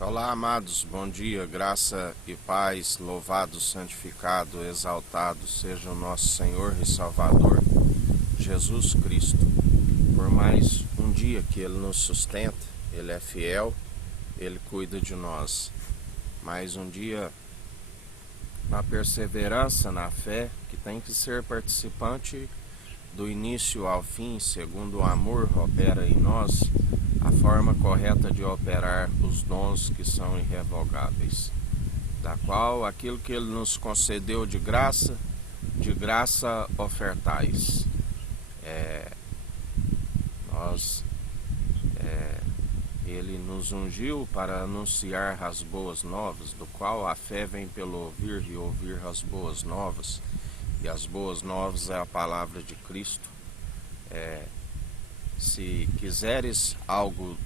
Olá, amados, bom dia, graça e paz, louvado, santificado, exaltado seja o nosso Senhor e Salvador, Jesus Cristo. Por mais um dia que Ele nos sustenta, Ele é fiel, Ele cuida de nós. Mais um dia na perseverança, na fé, que tem que ser participante do início ao fim, segundo o amor opera em nós, a forma correta de operar os dons que são irrevogáveis, da qual aquilo que Ele nos concedeu de graça ofertais. Ele nos ungiu para anunciar as boas novas, do qual a fé vem pelo ouvir e ouvir as boas novas, e as boas novas é a palavra de Cristo. Se quiseres algo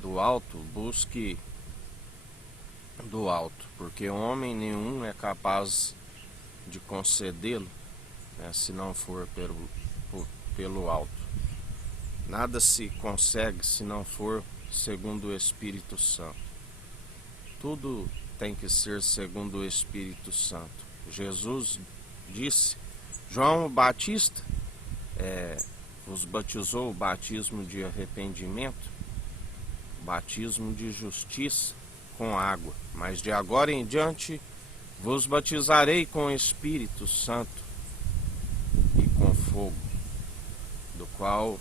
do alto, busque do alto, porque homem nenhum é capaz de concedê-lo, se não for pelo alto. Nada se consegue se não for segundo o Espírito Santo. Tudo tem que ser segundo o Espírito Santo. Jesus disse, João Batista os batizou o batismo de arrependimento, batismo de justiça com água, mas de agora em diante vos batizarei com o Espírito Santo e com fogo, do qual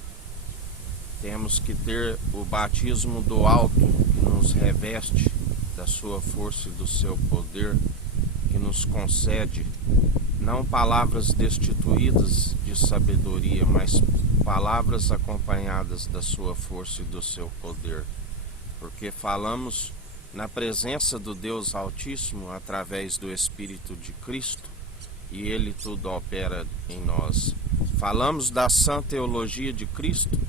temos que ter o batismo do alto, que nos reveste da sua força e do seu poder, que nos concede não palavras destituídas de sabedoria, mas palavras acompanhadas da sua força e do seu poder, porque falamos na presença do Deus Altíssimo através do Espírito de Cristo, e Ele tudo opera em nós. Falamos da sã teologia de Cristo,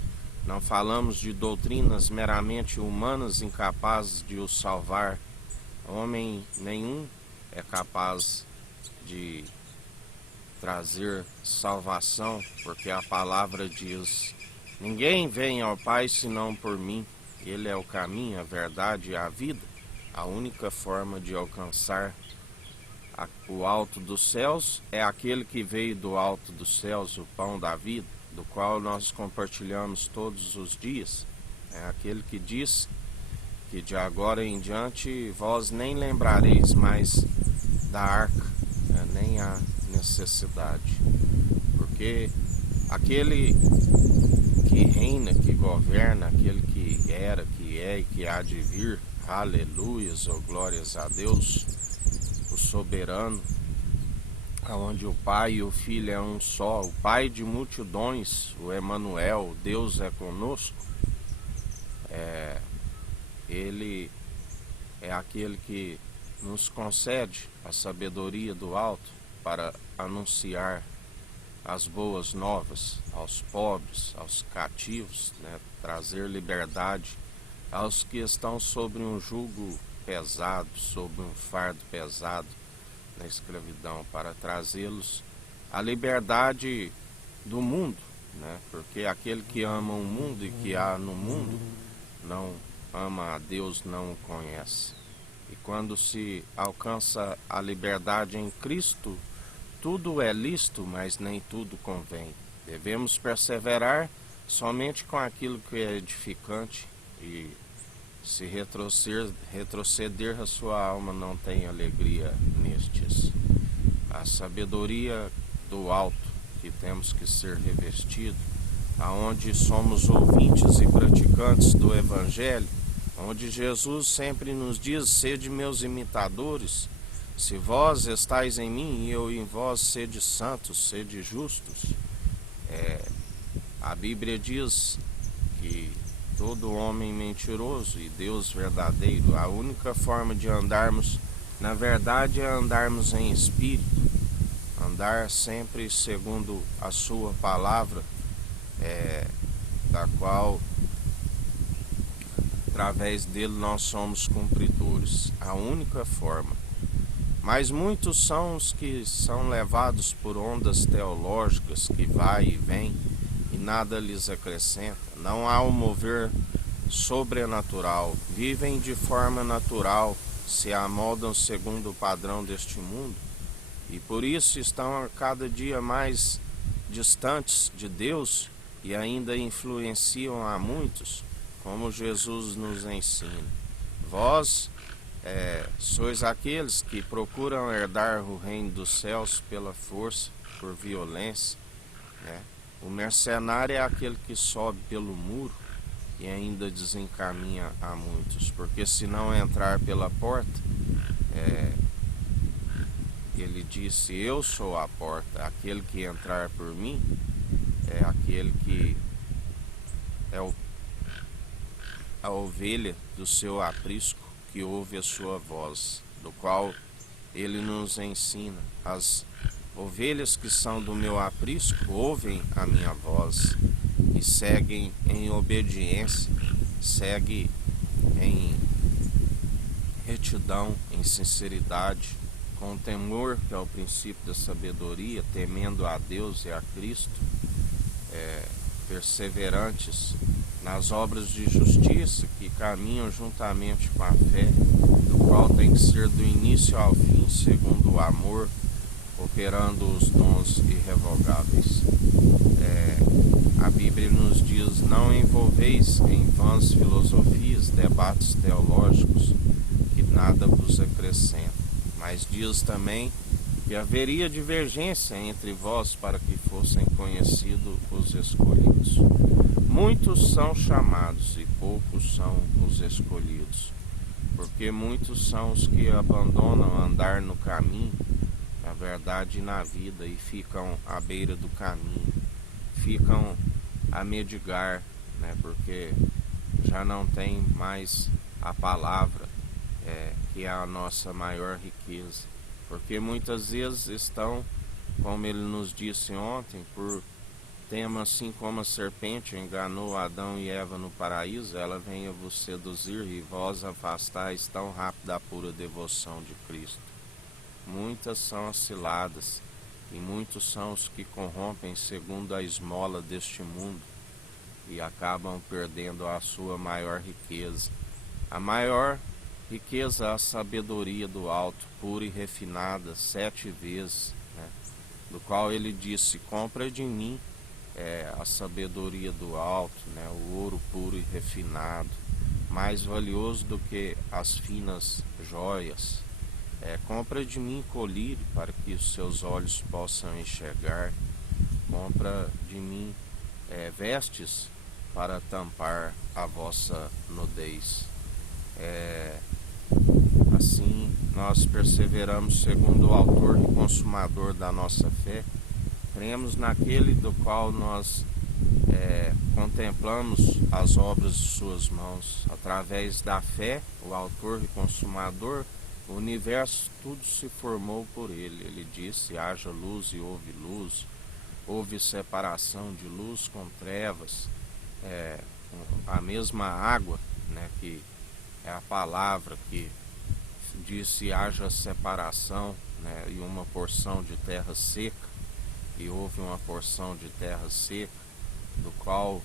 não falamos de doutrinas meramente humanas incapazes de o salvar. Homem nenhum é capaz de trazer salvação, porque a palavra diz, ninguém vem ao Pai senão por mim. Ele é o caminho, a verdade e a vida. A única forma de alcançar o alto dos céus é aquele que veio do alto dos céus, o pão da vida, do qual nós compartilhamos todos os dias. É aquele que diz que de agora em diante vós nem lembrareis mais da arca, nem há necessidade, porque aquele que reina, que governa, aquele que era, que é e que há de vir, aleluias ou glórias a Deus, o soberano, onde o Pai e o Filho é um só, o Pai de multidões, o Emanuel, Deus é conosco. Ele é aquele que nos concede a sabedoria do alto para anunciar as boas novas aos pobres, aos cativos, trazer liberdade aos que estão sobre um jugo pesado, sobre um fardo pesado na escravidão, para trazê-los à liberdade do mundo, porque aquele que ama o mundo e que há no mundo não ama a Deus, não o conhece. E quando se alcança a liberdade em Cristo, tudo é lícito, mas nem tudo convém. Devemos perseverar somente com aquilo que é edificante, e se retroceder a sua alma não tem alegria nestes. A sabedoria do alto que temos que ser revestido, aonde somos ouvintes e praticantes do Evangelho, onde Jesus sempre nos diz, sede meus imitadores, se vós estáis em mim e eu em vós, sede santos, sede justos. A Bíblia diz que todo homem mentiroso e Deus verdadeiro, a única forma de andarmos na verdade é andarmos em espírito, andar sempre segundo a sua palavra, da qual através dele nós somos cumpridores, a única forma. Mas muitos são os que são levados por ondas teológicas que vai e vem e nada lhes acrescenta. Não há o mover sobrenatural, vivem de forma natural, se amoldam segundo o padrão deste mundo e por isso estão a cada dia mais distantes de Deus e ainda influenciam a muitos, como Jesus nos ensina. Vós sois aqueles que procuram herdar o reino dos céus pela força, por violência, né? O mercenário é aquele que sobe pelo muro e ainda desencaminha a muitos, porque se não entrar pela porta, ele disse: eu sou a porta, aquele que entrar por mim é aquele que é a ovelha do seu aprisco, que ouve a sua voz, do qual ele nos ensina. As ovelhas que são do meu aprisco ouvem a minha voz e seguem em obediência, seguem em retidão, em sinceridade, com temor, que é o princípio da sabedoria, temendo a Deus e a Cristo, perseverantes nas obras de justiça, que caminham juntamente com a fé, do qual tem que ser do início ao fim, segundo o amor, operando os dons irrevogáveis. A Bíblia nos diz: não envolveis em vãs filosofias, debates teológicos, que nada vos acrescenta. Mas diz também que haveria divergência entre vós para que fossem conhecidos os escolhidos. Muitos são chamados e poucos são os escolhidos, porque muitos são os que abandonam andar no caminho, na verdade e na vida, e ficam à beira do caminho, ficam a mendigar, né, porque já não tem mais a palavra, que é a nossa maior riqueza, porque muitas vezes estão, como ele nos disse ontem, por tema assim como a serpente enganou Adão e Eva no paraíso, ela vem a vos seduzir e vós afastais tão rápido da pura devoção de Cristo. Muitas são as ciladas e muitos são os que corrompem segundo a esmola deste mundo e acabam perdendo a sua maior riqueza. A maior riqueza é a sabedoria do alto, pura e refinada 7 vezes, né? Do qual ele disse: compra de mim a sabedoria do alto, né? O ouro puro e refinado, mais valioso do que as finas joias. Compra de mim colírio para que os seus olhos possam enxergar. Compra de mim vestes para tampar a vossa nudez. Assim nós perseveramos segundo o autor e consumador da nossa fé. Cremos naquele do qual nós contemplamos as obras de suas mãos. Através da fé, o autor e consumador, o universo tudo se formou por ele. Ele disse: haja luz e houve luz. Houve separação de luz com trevas. A mesma água, né, que é a palavra que disse: haja separação, né, e uma porção de terra seca. E houve uma porção de terra seca, do qual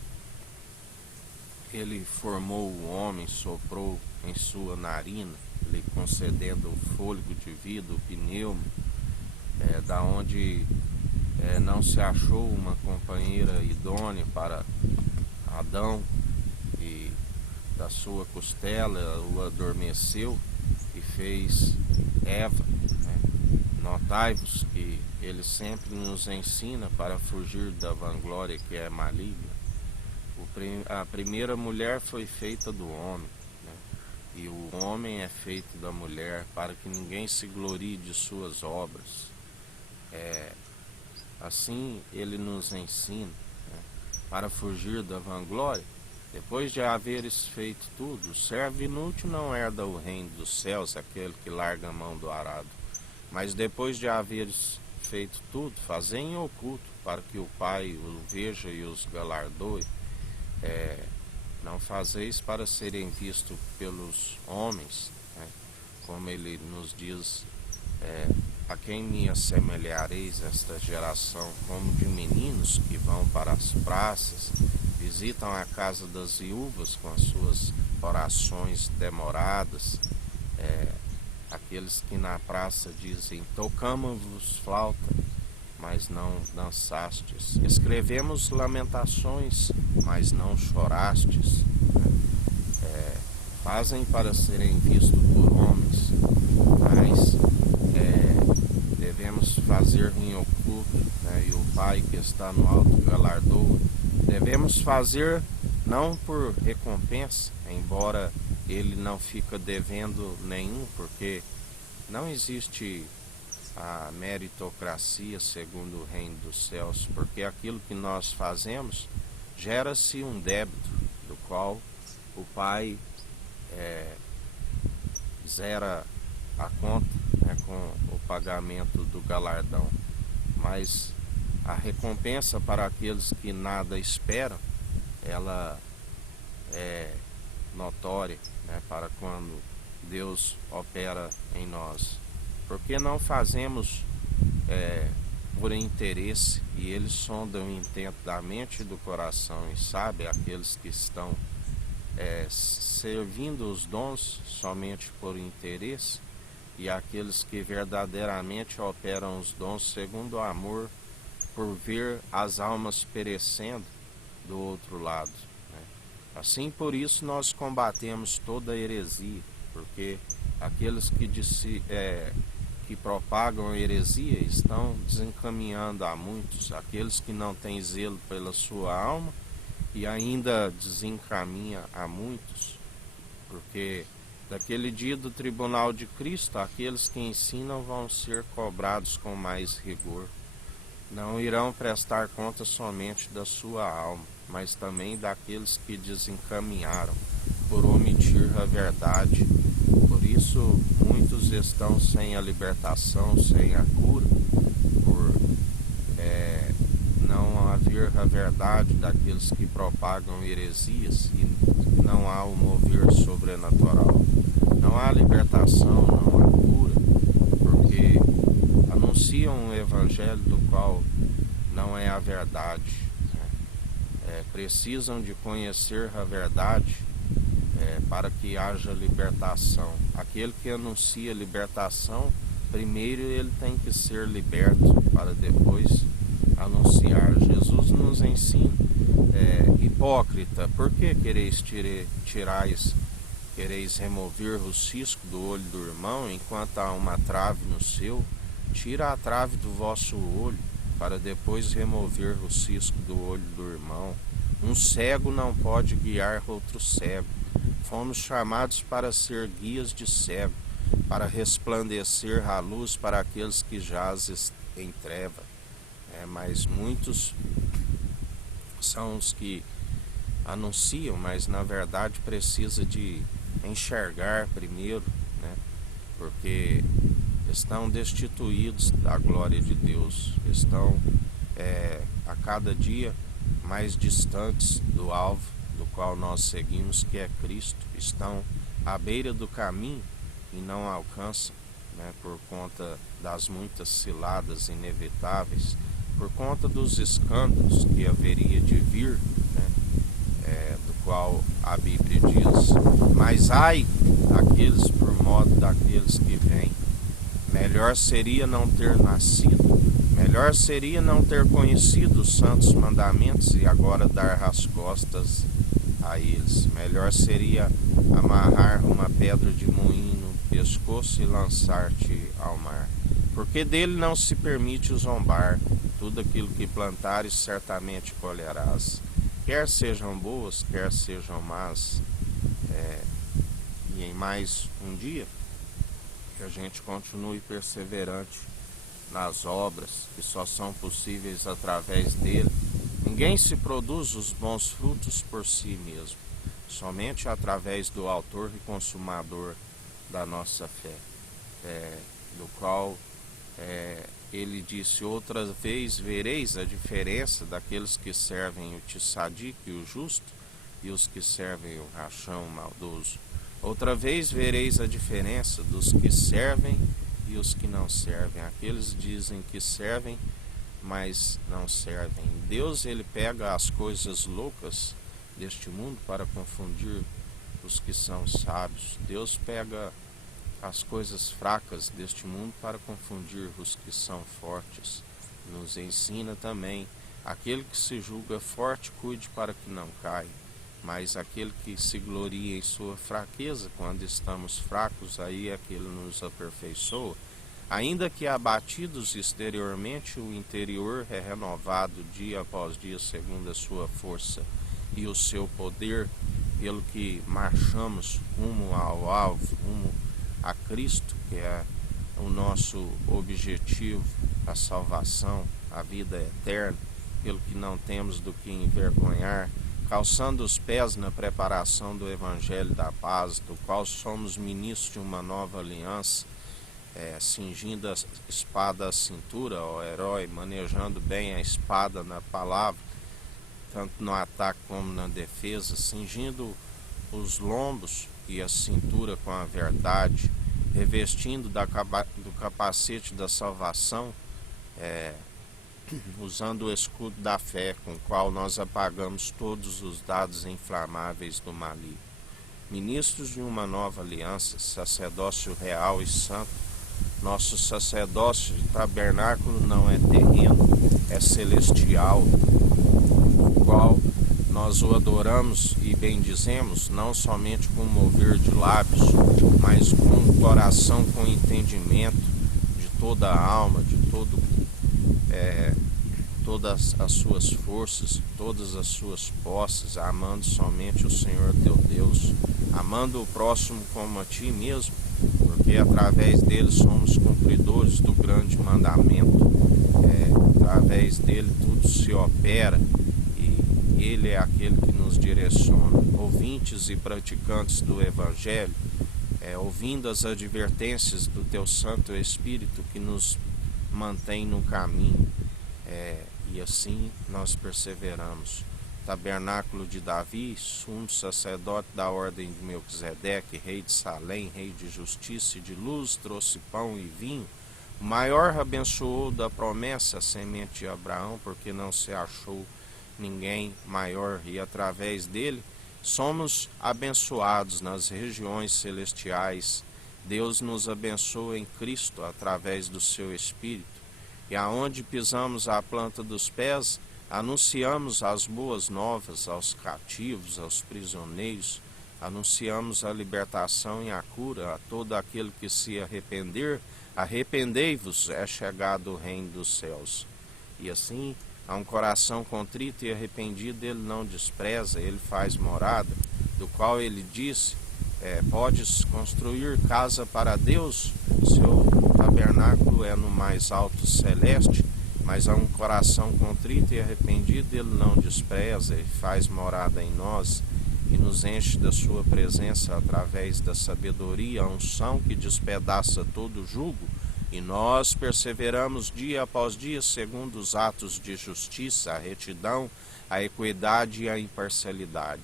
ele formou o homem, soprou em sua narina, lhe concedendo o fôlego de vida, o pneuma, da onde não se achou uma companheira idônea para Adão, e da sua costela o adormeceu e fez Eva, né? Notai-vos que ele sempre nos ensina para fugir da vanglória que é maligna. A primeira mulher foi feita do homem, né? E o homem é feito da mulher, para que ninguém se glorie de suas obras. Assim ele nos ensina, né? Para fugir da vanglória. Depois de haveres feito tudo, o servo inútil não herda o reino dos céus, aquele que larga a mão do arado. Mas depois de haveres feito tudo, fazei em oculto, para que o Pai o veja e os galardoe. Não fazeis para serem vistos pelos homens, né? Como ele nos diz: a quem me assemelhareis esta geração, como de meninos que vão para as praças visitam a casa das viúvas com as suas orações demoradas, aqueles que na praça dizem: tocamos-vos flauta, mas não dançastes, escrevemos lamentações, mas não chorastes, fazem para serem vistos por homens, mas devemos fazer em oculto, e o Pai que está no alto galardoa. Devemos fazer não por recompensa, embora ele não fica devendo nenhum, porque não existe a meritocracia segundo o reino dos céus, porque aquilo que nós fazemos gera-se um débito, do qual o Pai zera a conta, com o pagamento do galardão. Mas a recompensa para aqueles que nada esperam, ela é notória, para quando Deus opera em nós. Porque não fazemos por interesse, e eles sondam o intento da mente e do coração, e sabe aqueles que estão servindo os dons somente por interesse, e aqueles que verdadeiramente operam os dons segundo o amor, por ver as almas perecendo do outro lado. Assim, por isso nós combatemos toda a heresia, porque aqueles que propagam a heresia estão desencaminhando a muitos, aqueles que não têm zelo pela sua alma, e ainda desencaminha a muitos, porque daquele dia do tribunal de Cristo, aqueles que ensinam vão ser cobrados com mais rigor. Não irão prestar conta somente da sua alma, mas também daqueles que desencaminharam por omitir a verdade. Por isso, muitos estão sem a libertação, sem a cura, por não haver a verdade daqueles que propagam heresias, e não há o mover sobrenatural. Não há libertação, não há cura, porque anunciam um evangelho do qual não é a verdade. Precisam de conhecer a verdade para que haja libertação. Aquele que anuncia libertação, primeiro ele tem que ser liberto, para depois anunciar. Jesus nos ensina: hipócrita, por que quereis remover o cisco do olho do irmão, enquanto há uma trave no seu? Tira a trave do vosso olho, para depois remover o cisco do olho do irmão. Um cego não pode guiar outro cego. Fomos chamados para ser guias de cego, para resplandecer a luz para aqueles que jazem em treva. Mas muitos são os que anunciam, mas na verdade precisa de enxergar primeiro, porque estão destituídos da glória de Deus, estão a cada dia mais distantes do alvo do qual nós seguimos, que é Cristo. Estão à beira do caminho e não alcançam, por conta das muitas ciladas inevitáveis, por conta dos escândalos que haveria de vir, do qual a Bíblia diz: mas ai daqueles por modo daqueles que vêm. Melhor seria não ter nascido, melhor seria não ter conhecido os santos mandamentos e agora dar as costas a eles. Melhor seria amarrar uma pedra de moinho no pescoço e lançar-te ao mar, porque dele não se permite zombar. Tudo aquilo que plantares certamente colherás, quer sejam boas, quer sejam más. E em mais um dia que a gente continue perseverante nas obras que só são possíveis através dele. Ninguém se produz os bons frutos por si mesmo, somente através do autor e consumador da nossa fé, do qual ele disse: outra vez vereis a diferença daqueles que servem o tissadico e o justo, e os que servem o rachão maldoso. Outra vez vereis a diferença dos que servem e os que não servem. Aqueles dizem que servem, mas não servem. Deus, ele pega as coisas loucas deste mundo para confundir os que são sábios. Deus pega as coisas fracas deste mundo para confundir os que são fortes. Nos ensina também: aquele que se julga forte, cuide para que não caia. Mas aquele que se gloria em sua fraqueza, quando estamos fracos, aí é que ele nos aperfeiçoa. Ainda que abatidos exteriormente, o interior é renovado dia após dia, segundo a sua força e o seu poder, pelo que marchamos rumo ao alvo, rumo a Cristo, que é o nosso objetivo, a salvação, a vida eterna, pelo que não temos do que envergonhar, calçando os pés na preparação do Evangelho da Paz, do qual somos ministros de uma nova aliança, cingindo a espada à cintura, ó herói, manejando bem a espada na palavra, tanto no ataque como na defesa, cingindo os lombos e a cintura com a verdade, revestindo do capacete da salvação, usando o escudo da fé, com o qual nós apagamos todos os dados inflamáveis do maligno. Ministros de uma nova aliança, sacerdócio real e santo. Nosso sacerdócio de tabernáculo não é terreno, é celestial, o qual nós o adoramos e bendizemos, não somente com mover de lábios, mas com o coração, com entendimento de toda a alma, de todas as suas forças, todas as suas posses, amando somente o Senhor teu Deus, amando o próximo como a ti mesmo, porque através dele somos cumpridores do grande mandamento. Através dele tudo se opera e ele é aquele que nos direciona. Ouvintes e praticantes do Evangelho, ouvindo as advertências do teu Santo Espírito que nos mantém no caminho, e assim nós perseveramos. Tabernáculo de Davi, sumo sacerdote da ordem de Melquisedeque, rei de Salém, rei de justiça e de luz, trouxe pão e vinho. O maior abençoou da promessa a semente de Abraão, porque não se achou ninguém maior, e através dele somos abençoados nas regiões celestiais. Deus nos abençoa em Cristo através do seu Espírito, e aonde pisamos a planta dos pés, anunciamos as boas novas aos cativos, aos prisioneiros, anunciamos a libertação e a cura a todo aquele que se arrepender. Arrependei-vos, é chegado o reino dos céus. E assim, a um coração contrito e arrependido ele não despreza, ele faz morada, do qual ele disse: podes construir casa para Deus, seu tabernáculo é no mais alto celeste, mas a um coração contrito e arrependido ele não despreza, ele faz morada em nós e nos enche da sua presença através da sabedoria, a unção que despedaça todo jugo, e nós perseveramos dia após dia segundo os atos de justiça, a retidão, a equidade e a imparcialidade.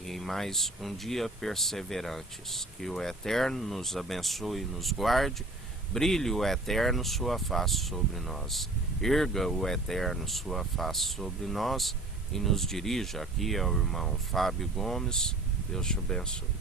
E em mais um dia perseverantes. Que o Eterno nos abençoe e nos guarde. Brilhe o Eterno sua face sobre nós. Erga o Eterno sua face sobre nós e nos dirija. Aqui é o irmão Fábio Gomes. Deus te abençoe.